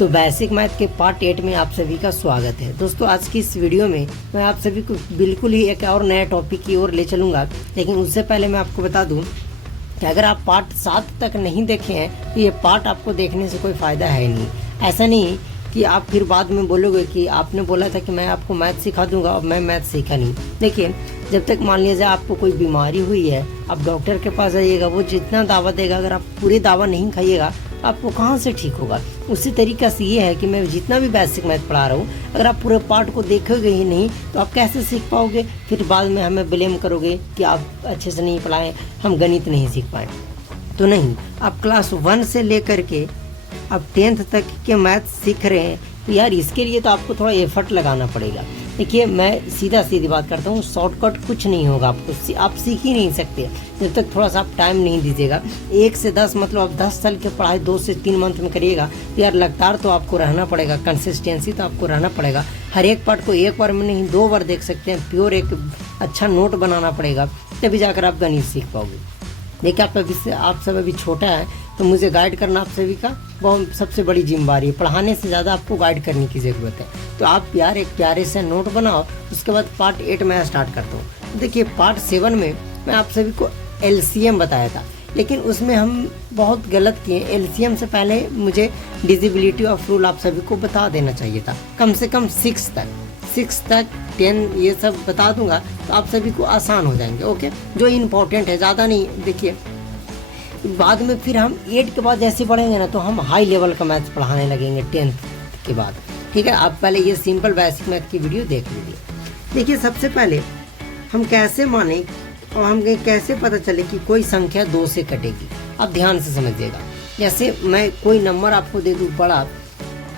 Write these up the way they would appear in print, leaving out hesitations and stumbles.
तो basic math के part 8 में आप सभी का स्वागत है। दोस्तों आज की इस वीडियो में मैं आप सभी को बिल्कुल ही एक और नया टॉपिक की ओर ले चलूँगा, लेकिन उससे पहले मैं आपको बता दूं कि अगर आप पार्ट 7 तक नहीं देखे हैं तो ये पार्ट आपको देखने से कोई फ़ायदा है नहीं। ऐसा नहीं कि आप फिर बाद में बोलोगे कि आपने बोला था कि मैं आपको मैथ सिखा दूंगा और मैं मैथ सीखा नहीं। देखिए, जब तक मान लीजिए आपको कोई बीमारी हुई है, आप डॉक्टर के पास जाइएगा, वो जितना दावा देगा अगर आप पूरी दावा नहीं खाइएगा आपको कहाँ से ठीक होगा। उसी तरीके से ये है कि मैं जितना भी बेसिक मैथ पढ़ा रहा हूँ, अगर आप पूरे पार्ट को देखोगे ही नहीं तो आप कैसे सीख पाओगे। फिर बाद में हमें ब्लेम करोगे कि आप अच्छे से नहीं पढ़ाएं, हम गणित नहीं सीख पाए। तो नहीं, आप क्लास 1 से लेकर के आप 10th तक के मैथ सीख रहे हैं तो यार इसके लिए तो आपको थोड़ा एफर्ट लगाना पड़ेगा। देखिए, मैं सीधी बात करता हूँ, शॉर्टकट कुछ नहीं होगा आपको, आप सीख ही नहीं सकते जब तक थोड़ा सा आप टाइम नहीं दीजिएगा। 1 से 10 मतलब आप 10 साल की पढ़ाई 2 से 3 मंथ में करिएगा तो यार लगातार तो आपको रहना पड़ेगा, कंसिस्टेंसी तो आपको रहना पड़ेगा। हर एक पार्ट को एक बार में नहीं 2 बार देख सकते हैं, प्योर एक अच्छा नोट बनाना पड़ेगा, तभी जाकर आप गणित सीख पाओगे। देखिए, आप सब अभी छोटा है तो मुझे गाइड करना आप सभी का बहुत सबसे बड़ी जिम्मेदारी है। पढ़ाने से ज़्यादा आपको गाइड करने की ज़रूरत है। तो आप यार एक प्यारे से नोट बनाओ, उसके बाद पार्ट 8 में स्टार्ट करता हूँ। देखिए, पार्ट 7 में मैं आप सभी को LCM बताया था, लेकिन उसमें हम बहुत गलत किए। LCM से पहले मुझे डिजिबिलिटी ऑफ रूल आप सभी को बता देना चाहिए था, कम से कम 6 तक 10 ये सब बता दूंगा तो आप सभी को आसान हो जाएंगे। ओके, जो इम्पोर्टेंट है, ज़्यादा नहीं। देखिए, बाद में फिर हम 8 के बाद जैसे पढ़ेंगे ना तो हम हाई लेवल का मैथ्स पढ़ाने लगेंगे 10th के बाद। ठीक है, आप पहले ये सिंपल बेसिक मैथ की वीडियो देख लीजिए। देखिए, सबसे पहले हम कैसे माने और हमें कैसे पता चले कि कोई संख्या 2 से कटेगी, आप ध्यान से समझिएगा। जैसे मैं कोई नंबर आपको दे दूँ बड़ा,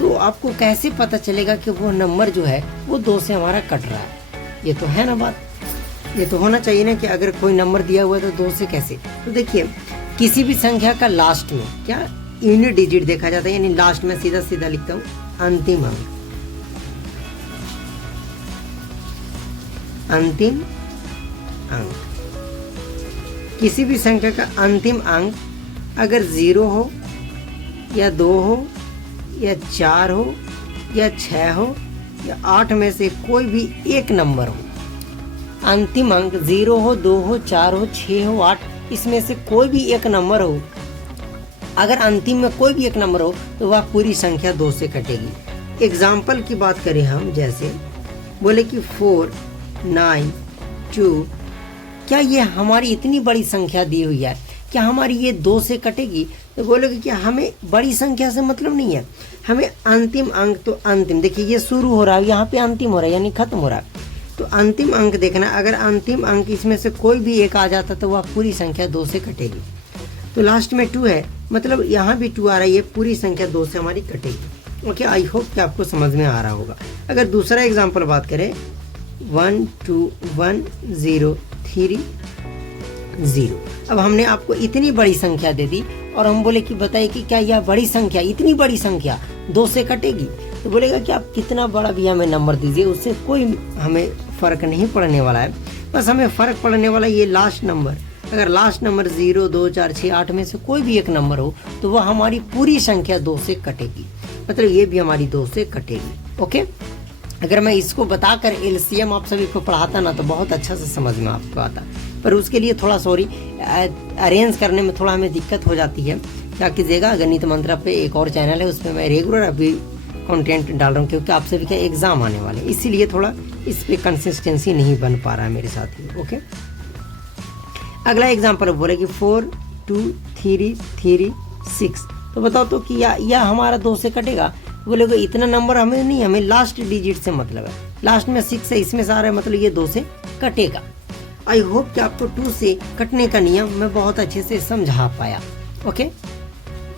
तो आपको कैसे पता चलेगा कि वो नंबर जो है वो 2 से हमारा कट रहा है। ये तो है ना बात, ये तो होना चाहिए ना कि अगर कोई नंबर दिया हुआ है तो 2 से कैसे। तो देखिए, किसी भी संख्या का लास्ट में क्या यूनिट डिजिट देखा जाता है, यानी लास्ट में सीधा लिखता हूँ अंतिम अंक। अंतिम अंक, किसी भी संख्या का अंतिम अंक अगर 0 हो या 2 हो या 4 हो या 6 हो या 8 में से कोई भी एक नंबर हो, अंतिम अंक 0 हो, 2 हो, 4 हो, 6 हो, 8, इसमें से कोई भी एक नंबर हो, अगर अंतिम में कोई भी एक नंबर हो तो वह पूरी संख्या 2 से कटेगी। एग्जाम्पल की बात करें हम, जैसे बोले कि 4, 9, 2, क्या ये हमारी इतनी बड़ी संख्या दी हुई है, क्या हमारी ये 2 से कटेगी? तो बोलोगे कि हमें बड़ी संख्या से मतलब नहीं है, हमें अंतिम अंक तो अंतिम, देखिए ये शुरू हो रहा है, यहाँ पे अंतिम हो रहा है यानी खत्म हो रहा है, तो अंतिम अंक देखना। अगर अंतिम अंक इसमें से कोई भी एक आ जाता तो वह पूरी संख्या 2 से कटेगी। तो लास्ट में 2 है, मतलब यहाँ भी 2 आ रहा है, ये पूरी संख्या 2 से हमारी कटेगी। ओके, आई होप कि आपको समझ में आ रहा होगा। अगर दूसरा एग्जाम्पल बात करें, 1 2 1 0 3 0, अब हमने आपको इतनी बड़ी संख्या दे दी और हम बोले कि बताइए कि क्या यह बड़ी संख्या, इतनी बड़ी संख्या 2 से कटेगी? तो बोलेगा कि आप कितना बड़ा भी हमें नंबर दीजिए, उससे कोई हमें फ़र्क नहीं पड़ने वाला है, बस हमें फ़र्क पड़ने वाला ये लास्ट नंबर। अगर लास्ट नंबर 0 2 4 6 8 में से कोई भी एक नंबर हो तो वह हमारी पूरी संख्या 2 से कटेगी, मतलब ये भी हमारी 2 से कटेगी। ओके, अगर मैं इसको बताकर LCM आप सभी को पढ़ाता ना तो बहुत अच्छा से समझ में आपको आता, पर उसके लिए थोड़ा अरेंज करने में थोड़ा हमें दिक्कत हो जाती है। क्या कीजिएगा, गणित मंत्रा पे एक और चैनल है, उसमें मैं रेगुलर अभी कंटेंट डाल रहा हूँ, क्योंकि आप सभी का एग्जाम आने वाले, इसीलिए थोड़ा इस पे कंसिस्टेंसी नहीं बन पा रहा है मेरे साथ ही। ओके, अगला एग्जाम्पल बोले कि 4 2 3 3 6, तो बताओ तो कि या हमारा 2 से कटेगा? बोलेगा इतना नंबर हमें नहीं, हमें लास्ट डिजिट से मतलब है, लास्ट में 6 है, इसमें से आ रहा है, मतलब ये 2 से कटेगा। आई होप कि आपको 2 से कटने का नियम मैं बहुत अच्छे से समझा पाया। ओके,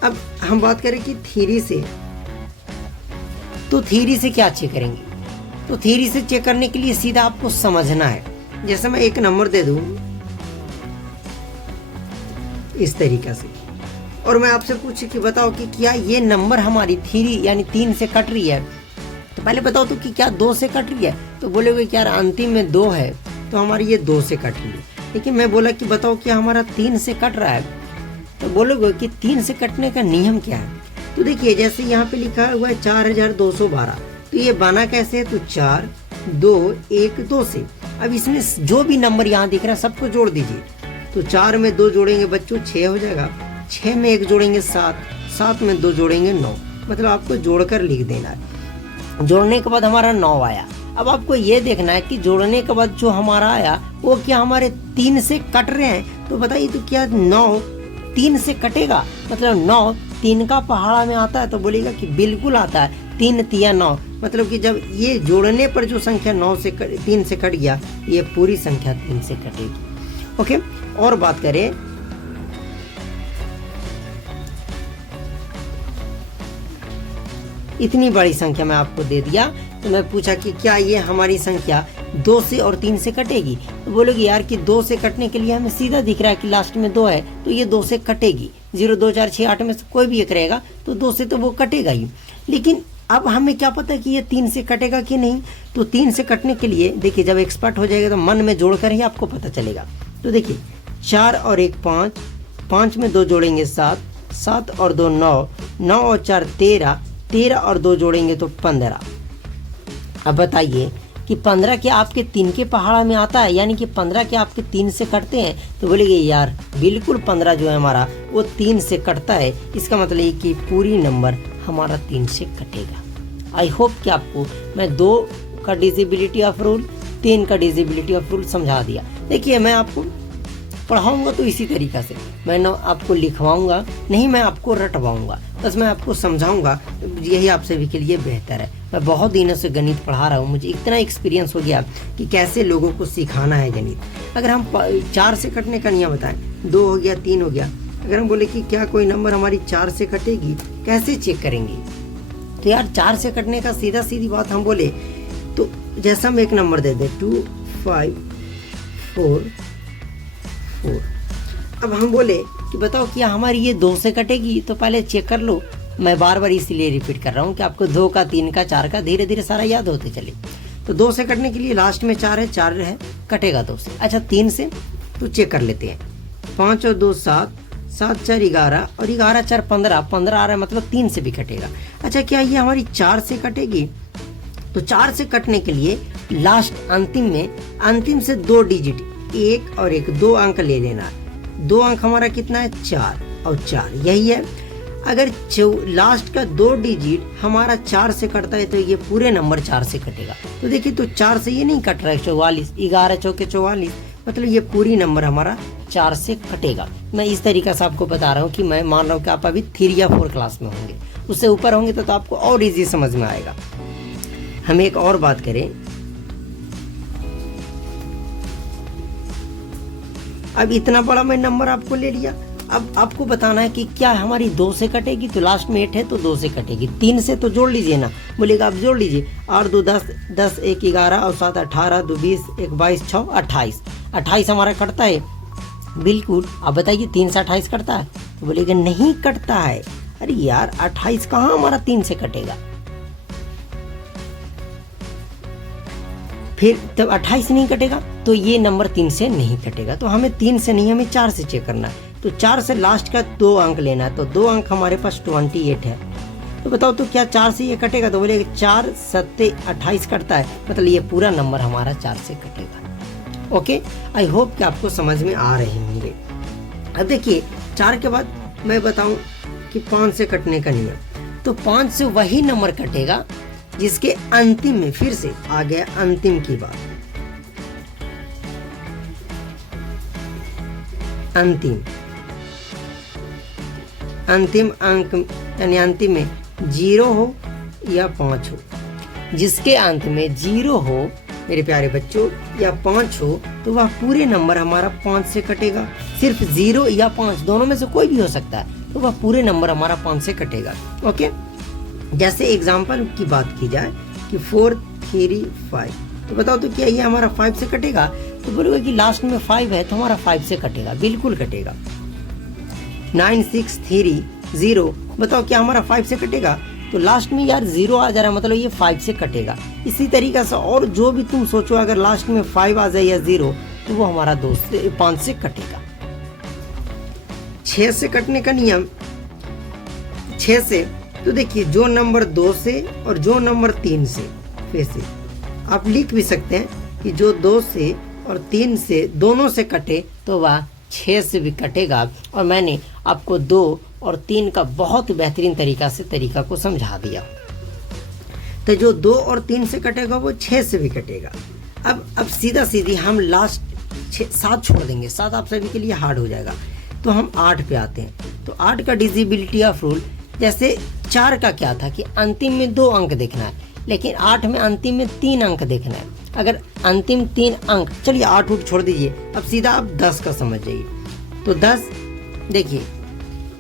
अब हम बात करें कि 3 से, तो 3 से क्या चेक करेंगे? तो 3 से चेक करने के लिए सीधा आपको समझना है। जैसे मैं एक नंबर दे दूं इस तरीके से और मैं आपसे पूछूं कि बताओ कि क्या ये नंबर हमारी 3 यानी 3 से कट रही है? तो पहले बताओ तो कि क्या 2 से कट रही है? तो बोलोगे कि यार अंतिम में 2 है तो हमारी ये 2 से कट रही है। लेकिन मैं बोला कि बताओ क्या हमारा 3 से कट रहा है? तो बोलोगे कि 3 से कटने का नियम क्या है? तो देखिए जैसे यहाँ पे लिखा हुआ है 4212, तो ये बना कैसे है, तो 4 2 1 2 से। अब इसमें जो भी नंबर यहाँ दिख रहा है सबको जोड़ दीजिए। तो 4 में 2 जोड़ेंगे बच्चों 6 हो जाएगा, 6 में 1 जोड़ेंगे 7, 7 में 2 जोड़ेंगे 9, मतलब आपको जोड़कर लिख देना है। जोड़ने के बाद हमारा 9 आया। अब आपको ये देखना है कि जोड़ने के बाद जो हमारा आया वो क्या हमारे 3 से कट रहे हैं, तो बताइए तो क्या 9 3 से कटेगा, मतलब 9 3 का पहाड़ा में आता है, तो बोलेगा कि बिल्कुल आता है, 3 तिया 9, मतलब कि जब ये जोड़ने पर जो संख्या 9 से 3 से कट गया, ये पूरी संख्या 3 से कटेगी। ओके, और बात करें इतनी बड़ी संख्या मैं आपको दे दिया, तो मैं पूछा कि क्या ये हमारी संख्या 2 से और 3 से कटेगी, तो बोलोगे यार कि 2 से कटने के लिए हमें सीधा दिख रहा है कि लास्ट में 2 है, तो ये 2 से कटेगी। 0 2 4 6 8 में से कोई भी एक रहेगा, तो 2 से तो वो कटेगा ही। लेकिन अब हमें क्या पता कि ये 3 से कटेगा कि नहीं, तो 3 से कटने के लिए देखिए जब एक्सपर्ट हो जाएगा तो मन में जोड़कर ही आपको पता चलेगा। तो देखिए 4 और 1 5, 5 में 2 जोड़ेंगे 7, 7 और 2 9, 9 और 4 13, 13 और 2 जोड़ेंगे तो 15। अब बताइए कि 15 क्या आपके 3 के पहाड़ा में आता है, यानी कि 15 क्या आपके 3 से कटते हैं, तो बोलेंगे यार बिल्कुल 15 जो है हमारा वो 3 से कटता है। इसका मतलब ये कि पूरी नंबर हमारा 3 से कटेगा। आई होप कि आपको मैं 2 का डिजिबिलिटी ऑफ रूल, 3 का डिजिबिलिटी ऑफ रूल समझा दिया। देखिए मैं आपको पढ़ाऊंगा तो इसी तरीक़ा से, मैं ना आपको लिखवाऊंगा नहीं, मैं आपको रटवाऊंगा, बस मैं आपको समझाऊंगा, यही आप सभी के लिए बेहतर है। मैं बहुत दिनों से गणित पढ़ा रहा हूँ, मुझे इतना एक्सपीरियंस हो गया कि कैसे लोगों को सिखाना है गणित। अगर हम 4 से कटने का नियम बताएं, 2 हो गया 3 हो गया, अगर हम बोले कि क्या कोई नंबर हमारी 4 से कटेगी, कैसे चेक करेंगे, तो यार 4 से कटने का सीधा सीधी बात हम बोले तो जैसा हम एक नंबर दे दें 2 5 4 4। अब हम बोले कि बताओ क्या हमारी ये 2 से कटेगी, तो पहले चेक कर लो। मैं बार बार इसलिए रिपीट कर रहा हूँ कि आपको 2 का 3 का 4 का धीरे धीरे सारा याद होते चले। तो 2 से कटने के लिए लास्ट में 4 है, 4 है कटेगा 2 से। अच्छा 3 से तो चेक कर लेते हैं, 5 और 2 7, 7 4 11 और 11 4 15, 15 आ रहा है मतलब 3 से भी कटेगा। अच्छा क्या ये हमारी 4 से कटेगी, तो 4 से कटने के लिए लास्ट अंतिम से 2 डिजिट 1 और 1 2 अंक ले लेना। 2 अंक हमारा कितना है 4 और 4, यही है। अगर लास्ट का 2 डिजिट हमारा 4 से कटता है तो ये पूरे नंबर 4 से कटेगा। तो देखिए तो 4 से ये नहीं कट रहा है 44, 11 चौके 44, मतलब ये पूरी नंबर हमारा 4 से कटेगा। मैं इस तरीके से आपको बता रहा हूँ कि मैं मान रहा हूँ कि आप अभी 3 या 4 क्लास में होंगे, उससे ऊपर होंगे तो आपको और ईजी समझ में आएगा। हम एक और बात करें, अब इतना बड़ा मैं नंबर आपको ले लिया, अब आपको बताना है कि क्या हमारी 2 से कटेगी, तो लास्ट में 8 है तो 2 से कटेगी। 3 से तो जोड़ लीजिए ना, बोलेगा आप जोड़ लीजिए, 8 2 10, 10 1 11 और 7 18, 2 20, 1 22, 6 28, 28 हमारा कटता है बिल्कुल। अब बताइए 3 से 28 कटता है, तो बोलेगा नहीं कटता है। अरे यार 28 कहाँ हमारा 3 से कटेगा, फिर तब 28 नहीं कटेगा तो ये नंबर 3 से नहीं कटेगा। तो हमें 3 से नहीं, हमें 4 से चेक करना है। तो 4 से लास्ट का 2 अंक लेना है, तो 2 अंक हमारे पास 28 है। तो बताओ तो क्या 4 से ये कटेगा, तो बोलेगा 4 7 28 कटता है, मतलब ये पूरा नंबर हमारा 4 से कटेगा। ओके, आई होप कि आपको समझ में आ रहे होंगे। अब देखिए 4 के बाद मैं बताऊं कि 5 से कटने का नियम, तो 5 से वही नंबर कटेगा जिसके अंतिम में, फिर से आ गया अंतिम की बात, अंतिम अंक यानी अंतिम में 0 हो या 5 हो, जिसके अंत में 0 हो मेरे प्यारे बच्चों या 5 हो, तो वह पूरे नंबर हमारा 5 से कटेगा। सिर्फ 0 या 5 दोनों में से कोई भी हो सकता है, तो वह पूरे नंबर हमारा 5 से कटेगा। ओके, जैसे एग्जाम्पल की बात की जाए कि 4 3 5, तो बताओ तो क्या ये हमारा 5 से कटेगा, तो बोलोगे कि लास्ट में 5 है तो हमारा 5 से कटेगा, बिल्कुल कटेगा। 9 6 3 0, बताओ क्या हमारा 5 से कटेगा, तो लास्ट में यार 0 आ जा रहा है मतलब ये 5 से कटेगा। इसी तरीके से और जो भी तुम सोचो, अगर लास्ट में 5 आ जाए या 0 तो वो हमारा 5 से कटेगा। 6 से कटने का नियम, 6 से तो देखिए जो नंबर 2 से और जो नंबर 3 से, फिर से आप लिख भी सकते हैं कि जो 2 से और 3 से दोनों से कटे तो वह 6 से भी कटेगा। और मैंने आपको 2 और 3 का बहुत बेहतरीन तरीका को समझा दिया। तो जो 2 और 3 से कटेगा वो 6 से भी कटेगा। अब सीधा सीधी हम लास्ट 7 छोड़ देंगे, 7 आप सभी के लिए हार्ड हो जाएगा। तो हम 8 पे आते हैं। तो 8 का डिविजिबिलिटी ऑफ रूल, जैसे 4 का क्या था कि अंतिम में 2 अंक देखना है, लेकिन 8 में अंतिम में 3 अंक देखना है। अगर अंतिम 3 अंक, चलिए 8 उठ छोड़ दीजिए, अब सीधा आप 10 का समझ जाइए। तो 10 देखिए,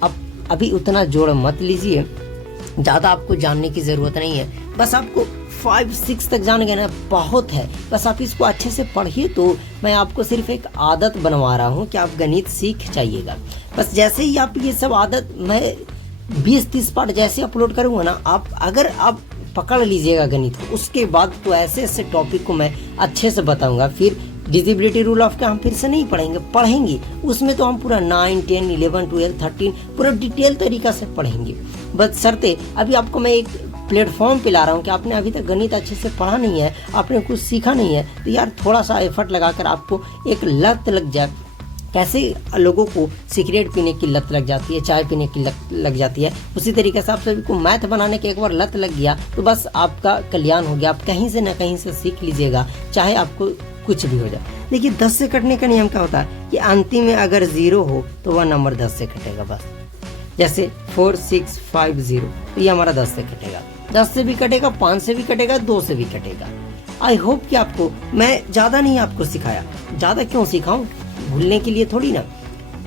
अब अभी उतना जोड़ मत लीजिए, ज़्यादा आपको जानने की ज़रूरत नहीं है। बस आपको 5-6 तक जान गए ना, बहुत है। बस आप इसको अच्छे से पढ़िए। तो मैं आपको सिर्फ एक आदत बनवा रहा हूँ कि आप गणित सीख जाइएगा। बस जैसे ही आप ये सब आदत, मैं 20-30 पार्ट जैसे अपलोड करूँगा ना, अगर आप पकड़ लीजिएगा गणित को, उसके बाद तो ऐसे ऐसे टॉपिक को मैं अच्छे से बताऊँगा। फिर डिविजिबिलिटी रूल ऑफ का हम फिर से नहीं पढ़ेंगे, उसमें तो हम पूरा 9, 10, 11, 12, 13 पूरा डिटेल तरीका से पढ़ेंगे। बस शर्ते अभी आपको मैं एक प्लेटफॉर्म पे ला रहा हूँ कि आपने अभी तक गणित अच्छे से पढ़ा नहीं है, आपने कुछ सीखा नहीं है, तो यार थोड़ा सा एफर्ट लगाकर आपको एक लत लग जाए। कैसे लोगों को सिगरेट पीने की लत लग जाती है, चाय पीने की लत लग जाती है, उसी तरीके से आप सभी को मैथ बनाने की एक बार लत लग गया तो बस आपका कल्याण हो गया। आप कहीं से ना कहीं से सीख लीजिएगा, चाहे आपको कुछ भी हो जाए। देखिए 10 से कटने का नियम क्या होता है कि अंतिम में अगर 0 हो तो वह नंबर 10 से कटेगा। बस जैसे 4, 6, 5, 0, तो ये हमारा 10 से कटेगा। 10 से भी कटेगा, 5 से भी कटेगा, 2 से भी कटेगा। आई होप कि आपको, मैं ज़्यादा नहीं आपको सिखाया, ज़्यादा क्यों सिखाऊं, भूलने के लिए थोड़ी ना।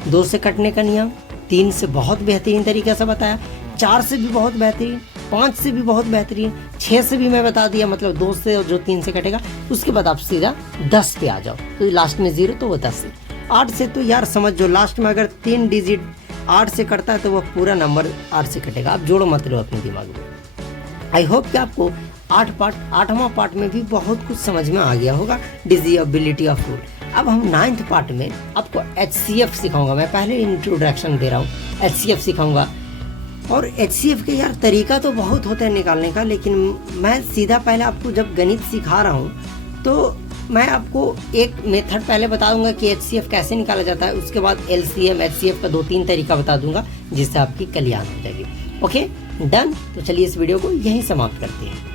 2 से कटने का नियम, 3 से बहुत बेहतरीन तरीके से बताया, 4 से भी बहुत बेहतरीन, 5 से भी बहुत बेहतरीन, 6 से भी मैं बता दिया, मतलब 2 से और जो 3 से कटेगा। उसके बाद आप सीधा 10 पे आ जाओ, तो लास्ट में 0 तो वो 10 से। 8 से तो यार समझ जो, लास्ट में अगर 3 डिजिट 8 से कटता है तो वह पूरा नंबर 8 से कटेगा। आप जोड़ो मत लो अपने दिमाग में। आई होप कि आपको 8वां पार्ट में भी बहुत कुछ समझ में आ गया होगा, डिविजिबिलिटी ऑफ रूल। अब हम 9th पार्ट में आपको HCF सिखाऊंगा। मैं पहले इंट्रोडक्शन दे रहा हूँ, HCF सिखाऊंगा। और HCF के यार तरीका तो बहुत होता है निकालने का, लेकिन मैं सीधा पहले आपको जब गणित सिखा रहा हूँ तो मैं आपको एक मेथड पहले बता दूंगा कि HCF कैसे निकाला जाता है। उसके बाद LCM, HCF का 2-3 तरीका बता दूंगा, जिससे आपकी कल्याण हो जाएगी। Okay done. तो चलिए इस वीडियो को यहीं समाप्त करते हैं।